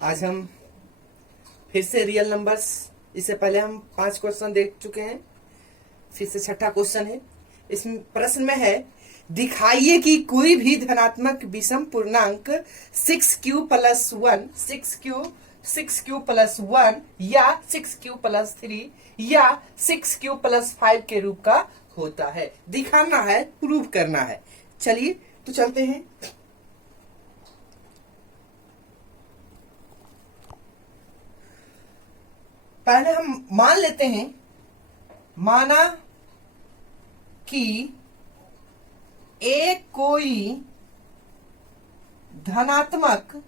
आज हम फिर से रियल नंबर्स, इससे पहले हम 5 क्वेश्चन देख चुके हैं, फिर से छठा क्वेश्चन है। इस प्रश्न में है, दिखाइए कि कोई भी धनात्मक विषम पूर्णांक 6q प्लस 1 6q प्लस 1 या 6q प्लस 3 या 6q प्लस 5 के रूप का होता है। दिखाना है, प्रूव करना है। चलिए तो चलते हैं। पहले हम मान लेते हैं, माना कि एक कोई धनात्मक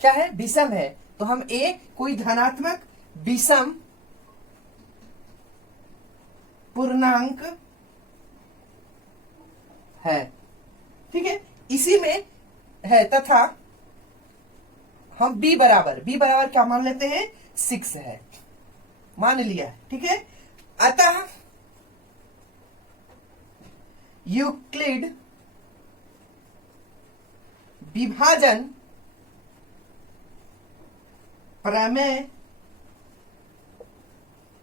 क्या है, विषम है। तो हम कोई धनात्मक विषम पूर्णांक है, ठीक है, इसी में है, तथा हम b बराबर क्या मान लेते हैं, 6 है, मान लिया, ठीक है। अतः यूक्लिड विभाजन प्रमेय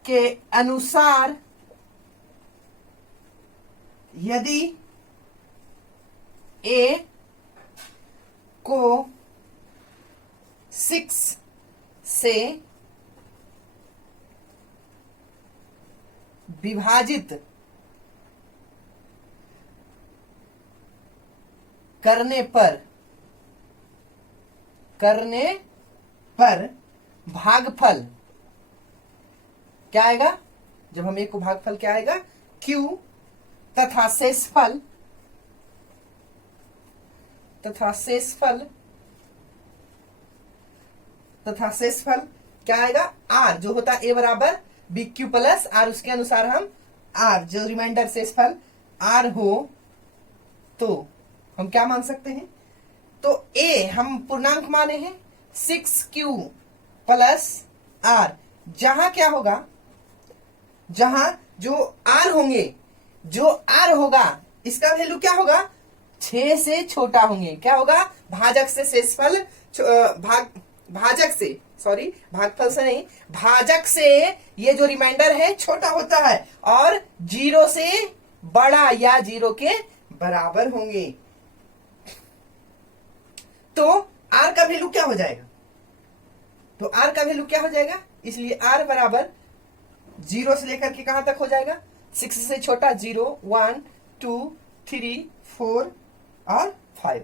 के अनुसार यदि a को 6 से विभाजित करने पर भागफल क्या आएगा, जब हम एक को भागफल क्या आएगा, q, तथा शेषफल क्या आएगा, r, जो होता है a बराबर bq प्लस r, उसके अनुसार हम r, जो रिमाइंडर शेषफल r हो तो हम क्या मान सकते हैं। तो a हम पूर्णांक माने हैं 6q प्लस r, जहां क्या होगा, जहां जो r होंगे, जो r होगा इसका वैल्यू क्या होगा, 6 से छोटा होंगे। क्या होगा, भाजक से शेषफल, भागफल से नहीं, भाजक से ये जो रिमाइंडर है छोटा होता है और 0 से बड़ा या 0 के बराबर होंगे। तो r का वैल्यू क्या हो जाएगा, तो r का वैल्यू क्या हो जाएगा, इसलिए r बराबर 0 से लेकर के कहां तक हो जाएगा, 6 से छोटा 0, 1, 2, 3, 4 और 5।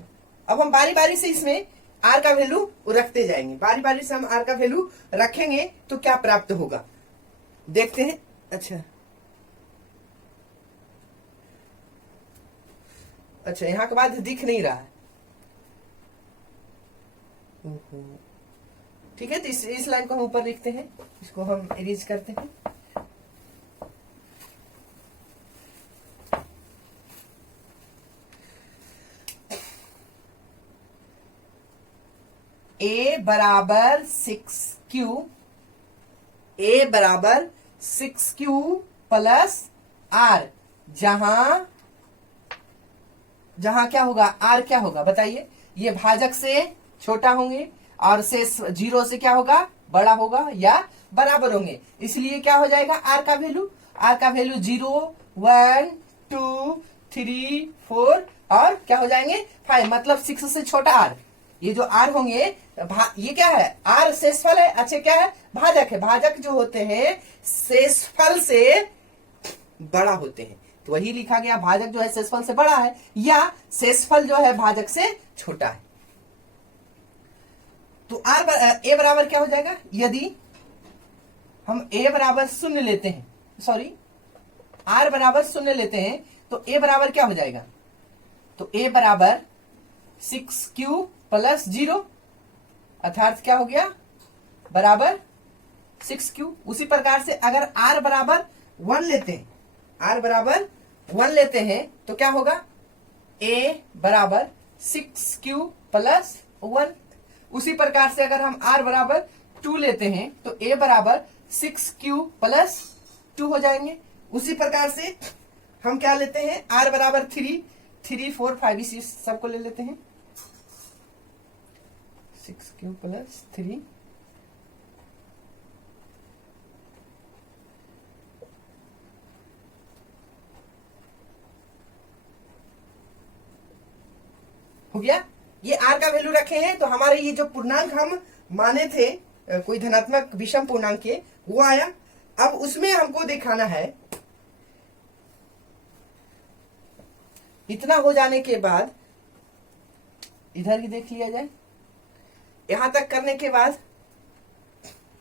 अब हम बारी बारी से इसमें r का वैल्यू रखते जाएंगे, बारी बारी से हम r का वैल्यू रखेंगे तो क्या प्राप्त होगा, देखते हैं। अच्छा, यहां के बाद दिख नहीं रहा है, ठीक है। तो इस लाइन को हम ऊपर लिखते हैं, इसको हम इरेज करते हैं। a बराबर 6q प्लस r, जहां क्या होगा, r क्या होगा बताइए, ये भाजक से छोटा होंगे और शेष 0 से क्या होगा, बड़ा होगा या बराबर होंगे, इसलिए क्या हो जाएगा, r का वैल्यू 0, 1, 2, 3, 4 और क्या हो जाएंगे 5, मतलब 6 से छोटा r। ये जो r होंगे, ये क्या है, r शेषफल है, अच्छा क्या है, भाजक है। भाजक जो होते हैं शेषफल से बड़ा होते हैं, तो वही लिखा गया, भाजक जो है शेषफल से बड़ा है या शेषफल जो है भाजक से छोटा है। तो a बराबर क्या हो जाएगा, यदि हम a बराबर 0 लेते हैं, r बराबर 0 लेते हैं तो a बराबर क्या हो जाएगा, तो a बराबर 6q प्लस 0, अर्थात क्या हो गया, बराबर 6q। उसी प्रकार से अगर r बराबर 1 लेते हैं, तो क्या होगा, a बराबर 6q प्लस 1। उसी प्रकार से अगर हम r बराबर 2 लेते हैं तो a बराबर 6q प्लस 2 हो जाएंगे। उसी प्रकार से हम क्या लेते हैं, r बराबर 3, 4, 5, इसी सबको ले लेते हैं। 6q प्लस 3 हो गया। ये r का वैल्यू रखे हैं तो हमारे ये जो पूर्णांक हम माने थे कोई धनात्मक विषम पूर्णांक के, वो आया। अब उसमें हमको दिखाना है, इतना हो जाने के बाद इधर ही देख लिया जाए। यहां तक करने के बाद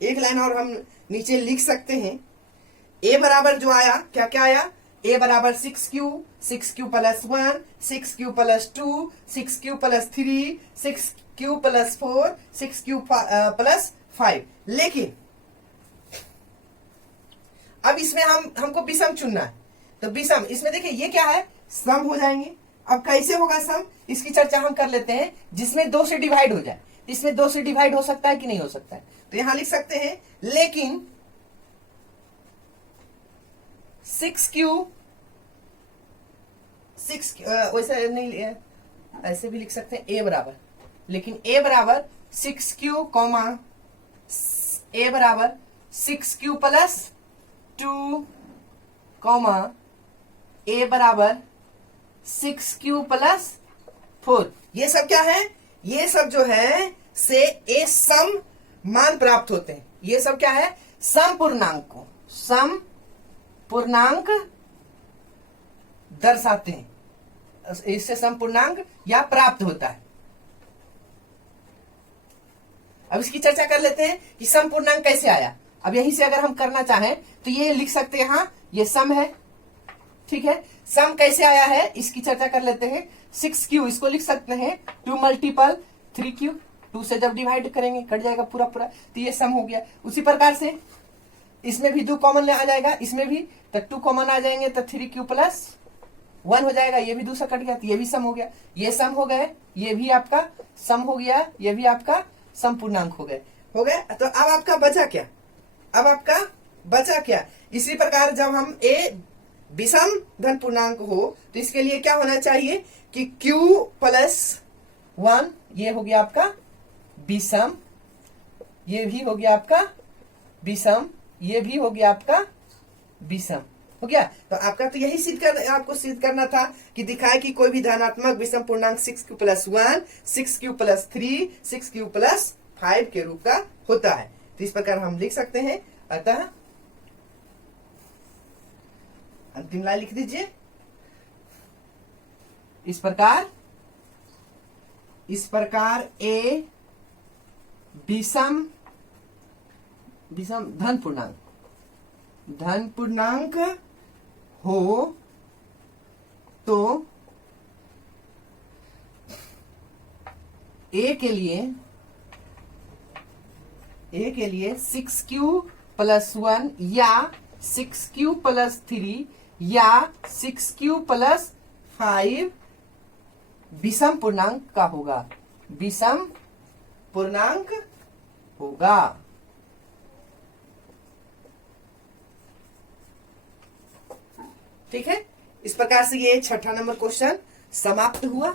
एक लाइन और हम नीचे लिख सकते हैं। a बराबर जो आया, क्या क्या आया, a बराबर 6q plus 1, 6q plus 2, 6q plus 3, 6q plus 4, 6q plus 5। लेकिन अब इसमें हमको विषम चुनना है, तो विषम इसमें देखिए ये क्या है, सम हो जाएंगे। अब कैसे होगा सम, इसकी चर्चा हम कर लेते हैं। जिसमें 2 से डिवाइड हो जाए, इसमें 2 से डिवाइड हो सकता है कि नहीं हो सकता है, तो यहां लिख सकते हैं लेकिन 6q वैसे नहीं, ऐसे भी लिख सकते हैं a बराबर, लेकिन a बराबर 6q कॉमा a बराबर 6q प्लस 2 कॉमा a बराबर 6q प्लस 4। ये सब क्या है, ये सब जो है से ए सम मान प्राप्त होते हैं। ये सब क्या है, सम पूर्णांक को सम पूर्णांक दर्शाते हैं, इससे सम पूर्णांक या प्राप्त होता है। अब इसकी चर्चा कर लेते हैं कि सम पूर्णांक कैसे आया। अब यहीं से अगर हम करना चाहें तो ये लिख सकते हैं, यहां ये सम है, ठीक है। सम कैसे आया है इसकी चर्चा कर लेते हैं। 6q इसको लिख सकते हैं 2 मल्टीपल 3q, 2 से जब डिवाइड करेंगे कट जाएगा पूरा पूरा, तो ये सम हो गया। उसी प्रकार से इसमें भी 2 कॉमन आ जाएगा, इसमें भी तो 2 कॉमन आ जाएंगे तो 3q प्लस 1 हो जाएगा। ये भी 2 से कट गया तो ये भी सम हो गया। ये सम हो गए, ये भी आपका सम हो गया, ये भी आपका सम पूर्णांक हो गए। तो अब आपका बचा क्या, अब आपका बचा क्या। इसी प्रकार जब हम a विषम धन पूर्णांक हो तो इसके लिए क्या होना चाहिए कि q प्लस 1, ये हो गया आपका विषम, ये भी हो गया आपका विषम, ये भी हो गया आपका विषम, हो गया। तो आपका तो यही आपको सिद्ध करना था कि दिखाए कि कोई भी धनात्मक विषम पूर्णांक 6q plus 1, 6q plus 3, 6q plus 5 के रूप का होता है। तो इस प्रकार हम लिख सकते हैं। अतः अंतिम लाइन लिख दीजिए, इस प्रकार a विषम धन पूर्णांक हो तो a के लिए 6q प्लस 1 या 6q प्लस 3 या 6q प्लस 5 विषम पूर्णांक का होगा, विषम पूर्णांक होगा। ठीक है, इस प्रकार से ये 6ठा नंबर क्वेश्चन समाप्त हुआ।